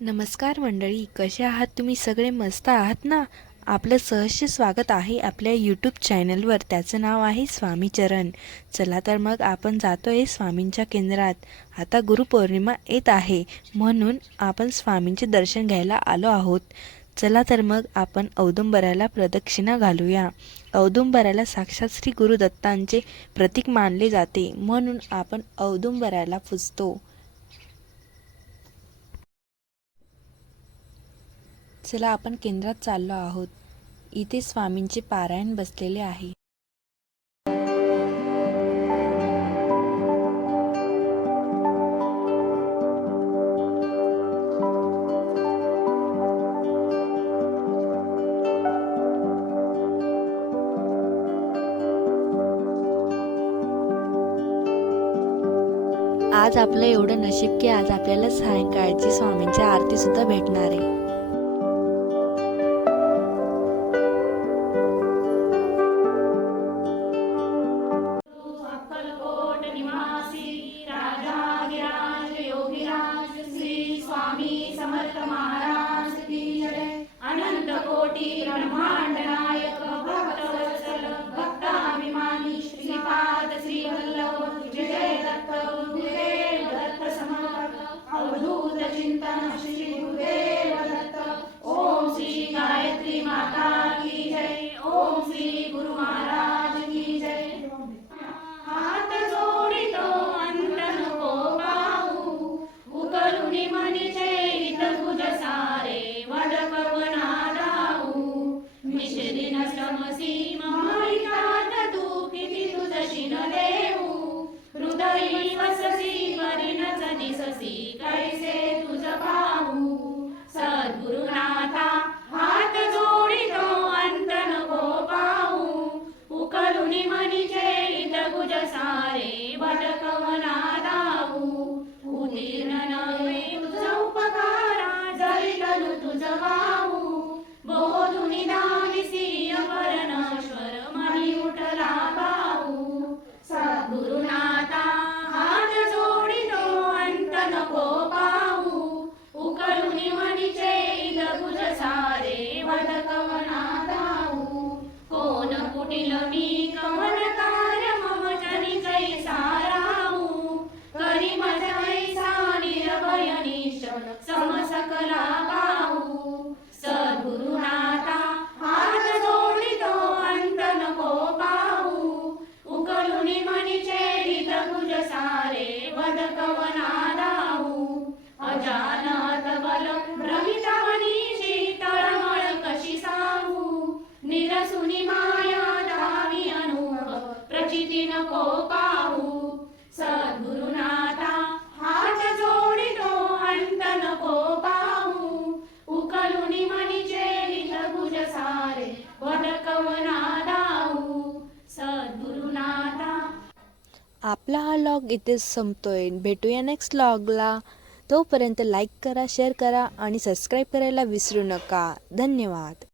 नमस्कार मंडळी, कसे आहात तुम्ही? सगळे मस्त आहात ना? आपलं सहर्ष स्वागत आहे आपल्या यूट्यूब चॅनलवर. त्याचं नाव आहे स्वामी चरण. चला तर मग आपण जातोय स्वामींच्या केंद्रात. आता गुरुपौर्णिमा येत आहे, म्हणून आपण स्वामींचे दर्शन घ्यायला आलो आहोत. चला तर मग आपण औदुंबराला प्रदक्षिणा घालूया. औदुंबराला साक्षात श्री गुरुदत्तांचे प्रतीक मानले जाते, म्हणून आपण औदुंबराला पूजतो. चला आपण केंद्रात चाललो आहोत. इथे स्वामींचे पारायण बसलेले आहे. आज आपलं एवढं नशीब की आज आपल्याला सायंकाळची स्वामींची आरती सुद्धा भेटणार आहे. समर्थ महाराज की जय। अनंत कोटी ब्रह्मांड नायक भक्त वत्सल भक्ताभिमानी श्रीपाद श्री वल्लभ जय दत्त गुरुदेव दत्त समर्थ अवधूत चिंतन श्री गुरुदेव दत्त। ओम श्री गायत्री माता की जय। ओम श्री गुरु महाराज की जय। हात जोडितो अंत नको पाहू उकलुनी मनीचे हित तुझ सारे वडकवना दाऊ मिश्रीन श्रमसी ममहितात तू किती तुझशीन देऊ हृदयी वससी करीनच दिससी कैसे तुझ पाहू सद्गुरुनाथा हात जोडितो अंत नको पाहू उकलुनी मनीचे हित तुझ सारे वडकवना दाऊ उतीर्ण नव्हे तुझ उपकारा जरितनु तुझ वाहू बोधुनी दाविसी अपरमेश्वर मनी उठला भाऊ सद्गुरुनाथा हात जोडितो अंत नको पाहू उकलुनी मनीचे हित तुझ सारे वडकवना दाऊ कोण कुटिल मी कवन कार्य मम जनी कैसा राहू करी मज ऐसा निर्भय निश्चल समसकला पाहू सद्गुरुनाथा हात जोडितो अंत नको पाहू उकलुनी मनीचे हित तुझ सारे वडकवना दाऊ अजानत बल भ्रमित मनीषी तळमळ कशी सांगू निरसुनी माया धावी अनूप प्रचिती नको पाहू सद्गुरुनाथा हात जोडितो अंत नको पाहू उकलुनी मनीचे हित तुझ सारे वडकवना दाऊ सद्गुरुनाथा। आपला हा लॉग इथे संपतोय. भेटूया नेक्स्ट लॉगला. तोपर्यंत लाईक करा, शेअर करा आणि सबस्क्राईब करायला विसरू नका. धन्यवाद.